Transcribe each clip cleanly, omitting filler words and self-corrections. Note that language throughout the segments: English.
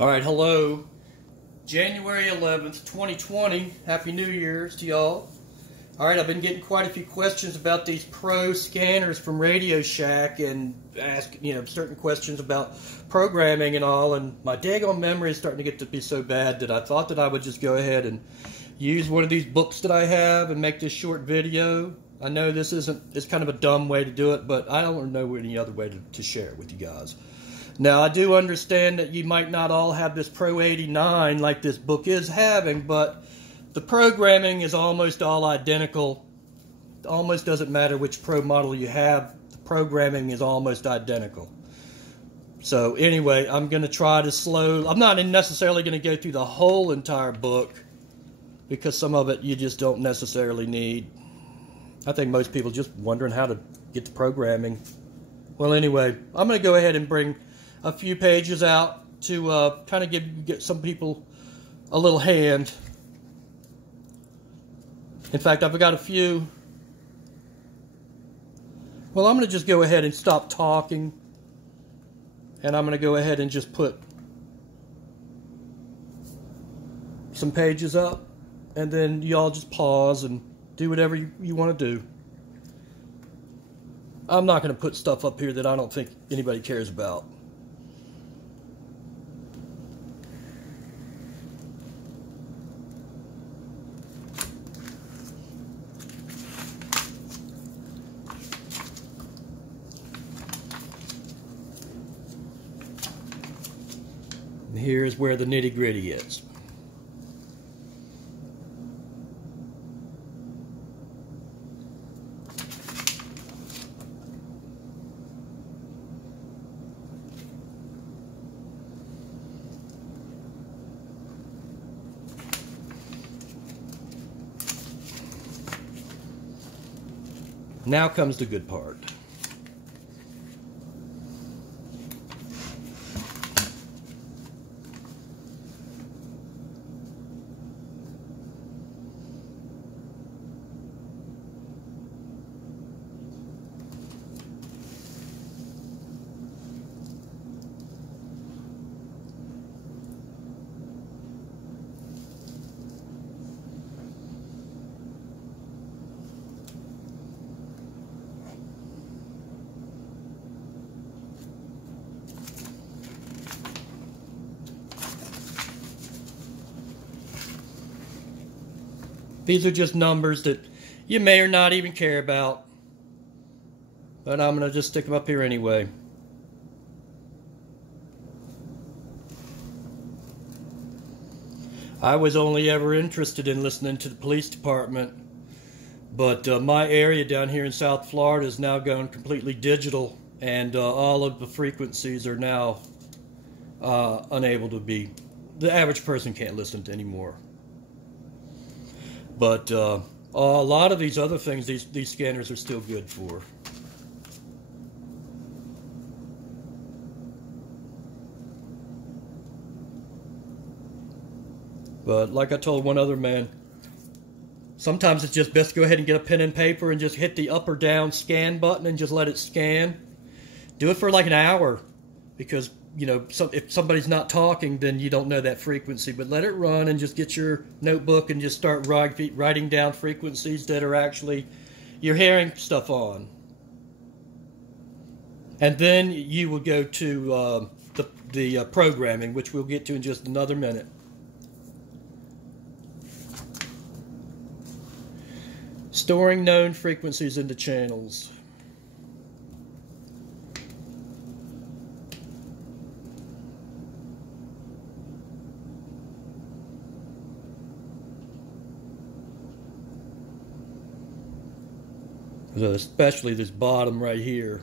All right, hello. January 11th, 2020. Happy New Year's to y'all. All right, I've been getting quite a few questions about these Pro scanners from Radio Shack and ask, certain questions about programming and all. And my daggone memory is starting to get to be so bad that I thought that I would just go ahead and use one of these books that I have and make this short video. I know it's kind of a dumb way to do it, but I don't know any other way to share it with you guys. Now, I do understand that you might not all have this Pro 89 like this book is having, but the programming is almost all identical. It almost doesn't matter which Pro model you have. The programming is almost identical. So anyway, I'm going to try to I'm not necessarily going to go through the whole entire book because some of it you just don't necessarily need. I think most people just wondering how to get the programming. Well, anyway, I'm going to go ahead and bring a few pages out to kind of get some people a little hand. In fact, I've got a few. Well, I'm going to just go ahead and stop talking, and I'm going to go ahead and just put some pages up, and then y'all just pause and do whatever you want to do. I'm not going to put stuff up here that I don't think anybody cares about. Here's where the nitty-gritty is. Now comes the good part. These are just numbers that you may or not even care about, but I'm going to just stick them up here anyway. I was only ever interested in listening to the police department, but my area down here in South Florida is now going completely digital, and all of the frequencies are now unable to be, the average person can't listen to anymore. But a lot of these other things, these scanners are still good for. But like I told one other man, sometimes it's just best to go ahead and get a pen and paper and just hit the up or down scan button and just let it scan. Do it for like an hour, because if somebody's not talking, then you don't know that frequency. But let it run and just get your notebook and just start writing down frequencies that are actually you're hearing stuff on. And then you will go to the programming, which we'll get to in just another minute. Storing known frequencies into channels. Especially this bottom right here.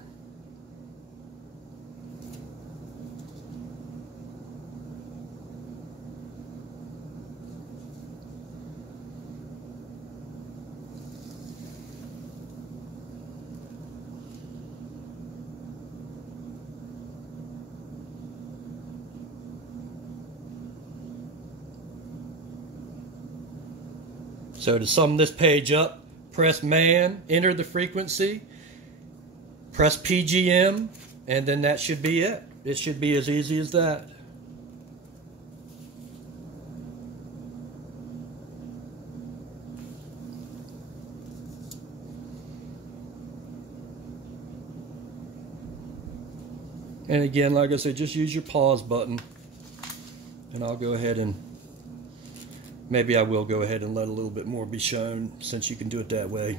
So to sum this page up, press man, enter the frequency, press PGM, and then that should be it. It should be as easy as that. And again, like I said, just use your pause button. And I'll go ahead and, maybe I will go ahead and let a little bit more be shown, since you can do it that way.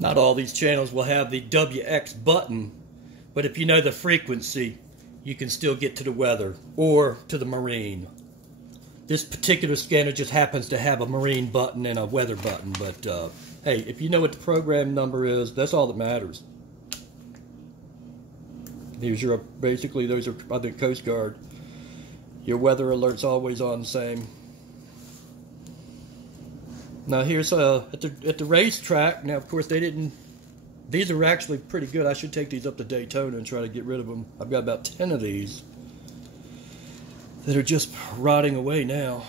Not all these channels will have the WX button, but if you know the frequency, you can still get to the weather or to the marine. This particular scanner just happens to have a marine button and a weather button, but hey, if you know what the program number is, that's all that matters. These are basically, those are, I think, Coast Guard. Your weather alert's always on the same. Now here's at the racetrack. Now of course they didn't. These are actually pretty good. I should take these up to Daytona and try to get rid of them. I've got about 10 of these that are just rotting away now.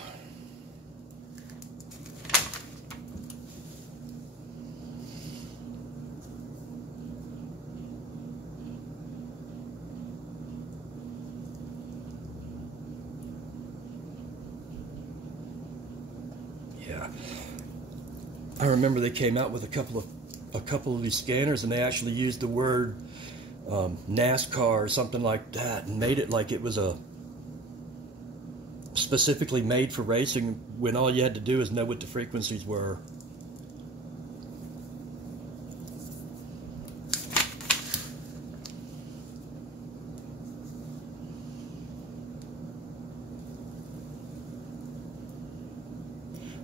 Yeah. I remember they came out with a couple of these scanners, and they actually used the word NASCAR or something like that, and made it like it was a specifically made for racing, when all you had to do is know what the frequencies were.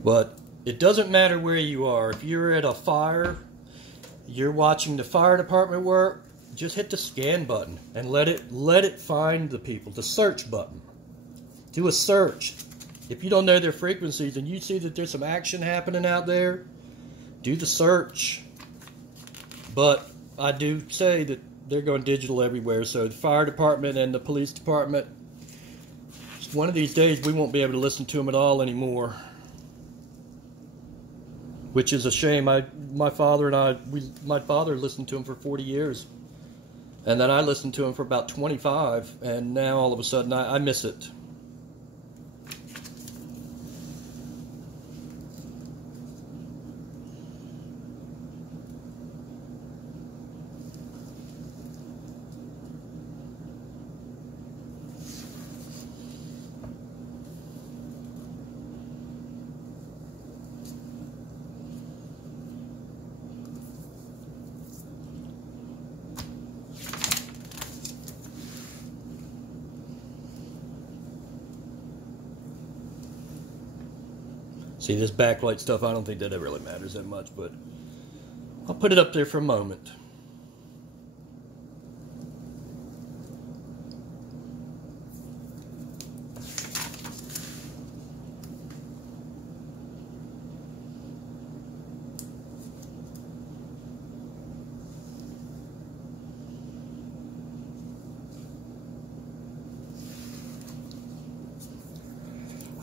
But it doesn't matter where you are. If you're at a fire, you're watching the fire department work, just hit the scan button and let it find the people. The search button. Do a search. If you don't know their frequencies and you see that there's some action happening out there, do the search. But I do say that they're going digital everywhere, so the fire department and the police department, one of these days we won't be able to listen to them at all anymore. Which is a shame. My father listened to him for 40 years. And then I listened to him for about 25, and now all of a sudden I miss it. See, this backlight stuff, I don't think that it really matters that much, but I'll put it up there for a moment.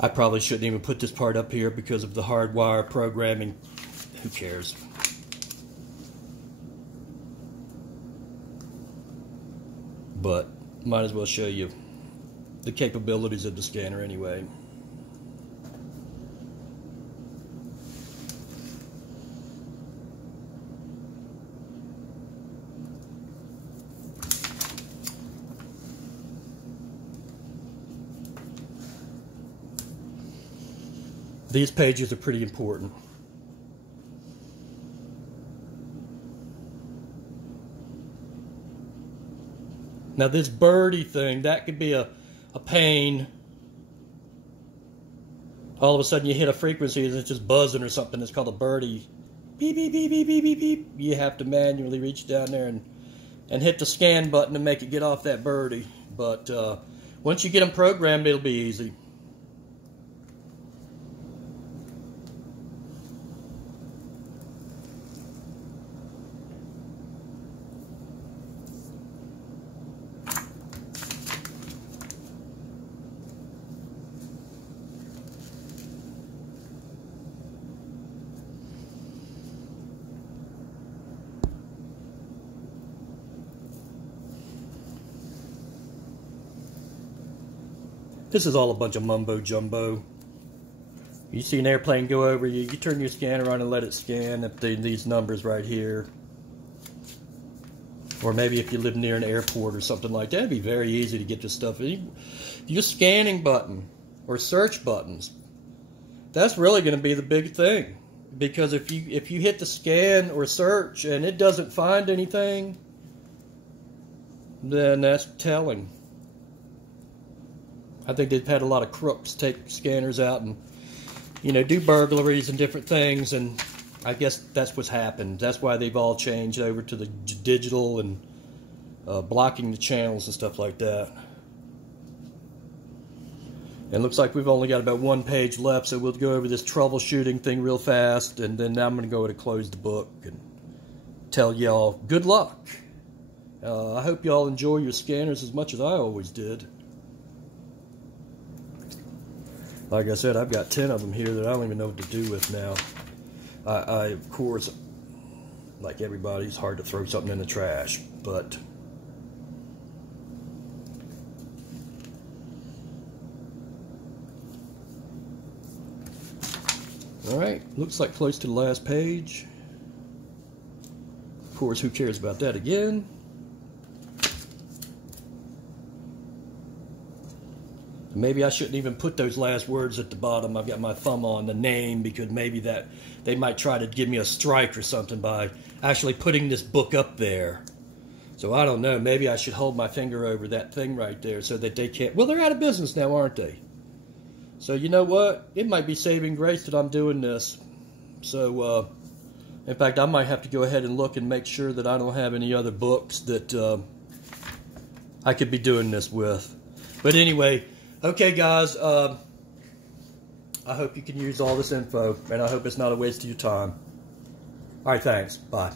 I probably shouldn't even put this part up here because of the hardwire programming. Who cares? But might as well show you the capabilities of the scanner anyway. These pages are pretty important. Now this birdie thing, that could be a pain. All of a sudden you hit a frequency and it's just buzzing or something. It's called a birdie. Beep, beep, beep, beep, beep, beep, beep. You have to manually reach down there and hit the scan button to make it get off that birdie. But once you get them programmed, it'll be easy. This is all a bunch of mumbo jumbo. You see an airplane go over you, you turn your scanner on and let it scan at these numbers right here. Or maybe if you live near an airport or something like that, it'd be very easy to get this stuff. Your scanning button or search buttons, that's really going to be the big thing. Because if you hit the scan or search and it doesn't find anything, then that's telling. I think they've had a lot of crooks take scanners out and, you know, do burglaries and different things, and I guess that's what's happened. That's why they've all changed over to the digital and blocking the channels and stuff like that. And it looks like we've only got about one page left, so we'll go over this troubleshooting thing real fast, and then I'm going to go to close the book and tell y'all good luck. I hope y'all enjoy your scanners as much as I always did. Like I said, I've got 10 of them here that I don't even know what to do with now. I of course, like everybody, it's hard to throw something in the trash, but alright, looks like close to the last page. Of course, who cares about that again? Maybe I shouldn't even put those last words at the bottom. I've got my thumb on the name because maybe that they might try to give me a strike or something by actually putting this book up there. So I don't know. Maybe I should hold my finger over that thing right there so that they can't. Well, they're out of business now, aren't they? So you know what? It might be saving grace that I'm doing this. So, in fact, I might have to go ahead and look and make sure that I don't have any other books that I could be doing this with. But anyway. Okay, guys, I hope you can use all this info, and I hope it's not a waste of your time. All right, thanks. Bye.